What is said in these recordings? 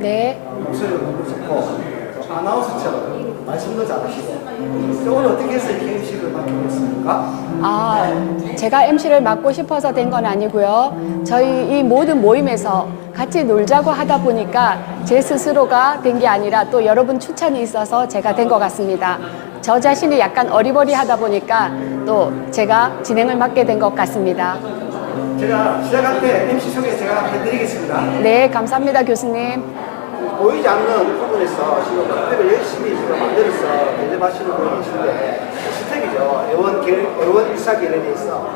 네. 어, 목소리도 너무 좋고 또 아나운서처럼 말씀도 잘하시고 저 오늘 어떻게 해서 이렇게 MC를 맡게 됐습니까? 아, 제가 MC를 맡고 싶어서 된 건 아니고요. 저희 이 모든 모임에서 같이 놀자고 하다 보니까 제 스스로가 된 게 아니라 또 여러분 추천이 있어서 제가 된 것 같습니다. 저 자신이 약간 어리버리하다 보니까 또 제가 진행을 맡게 된 것 같습니다. 제가 시작할 때 MC 소개 제가 해드리겠습니다. 네, 감사합니다, 교수님. 보이지 않는 부분에서 지금 컨셉을 열심히 지금 만들어서 대접하시는 분이 계신데 스텝이죠. 애원, 게, 애원 일사 계열에 있어.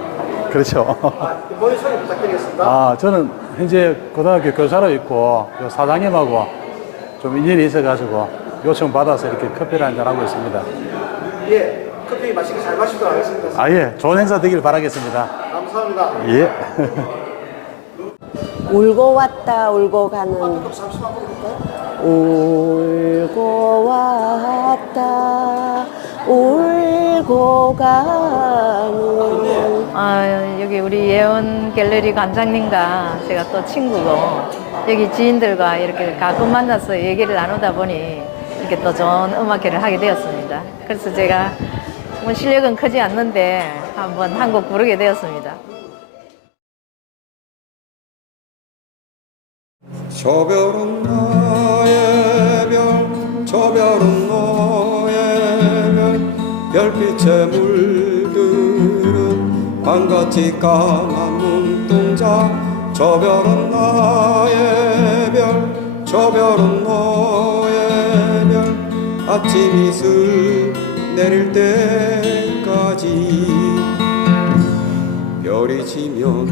그렇죠. 아, 본인 소개 부탁드리겠습니다. 아, 저는 현재 고등학교 교사로 있고 요 사장님하고 좀 인연이 있어가지고 요청 받아서 이렇게 커피를 한잔 하고 있습니다. 예, 커피 맛있게 잘 마시도록 하겠습니다. 아, 예. 좋은 행사 되길 바라겠습니다. 감사합니다. 예. 울고 왔다 울고 가는 볼까요? 울고 왔다 울고 가는 아, 여기 우리 예원 갤러리 관장님과 제가 또 친구고 여기 지인들과 이렇게 가끔 만나서 얘기를 나누다 보니 이렇게 또 좋은 음악회를 하게 되었습니다. 그래서 제가 뭐 실력은 크지 않는데 한번 한 곡 부르게 되었습니다. 저 별은 나의 별, 저 별은 너의 별, 별빛에 물들은 밤같이 까만 눈동자. 저 별은 나의 별, 저 별은 너의 별, 아침 이슬 내릴 때까지 별이 지면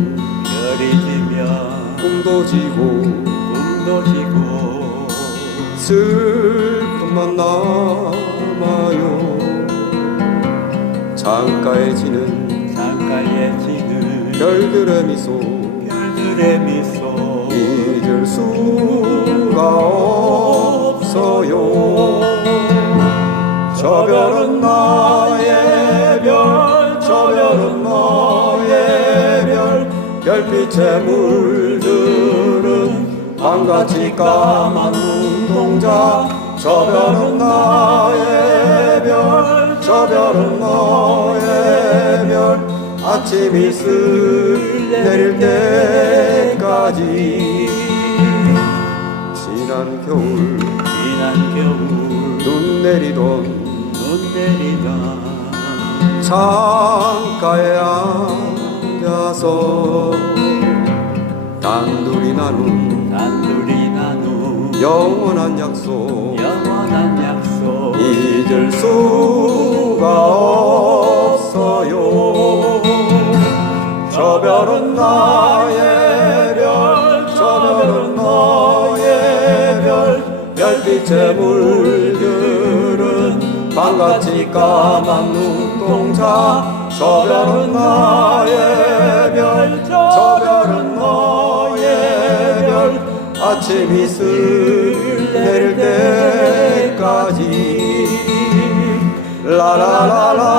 별이 지면 꿈도 지고 꿈도 지고 슬픔만 남아요. 창가에 지는 창가에 지는 별들의 미소 별들의 미소 잊을 수가 없어요. 저 별은 별, 별빛에 물드는 밤같이 까만 눈동자. 저 별은 나의 별, 저 별은 너의 별, 아침 이 슬 내릴 때까지 지난 겨울 지난 겨울 눈 내리던 눈 내리다 창가에 앉 아서 단둘이 나눈 단둘이 나눈 영원한 약속 영원한 약속 잊을 수가 없어요 저 별은 나의 별, 저 별은 너의 별, 별빛에 물들은 밤같이 까만 눈동자. 저 별은 나의 별, 저 별은 너의 별, 아침 이슬 내릴 때까지. 라라라라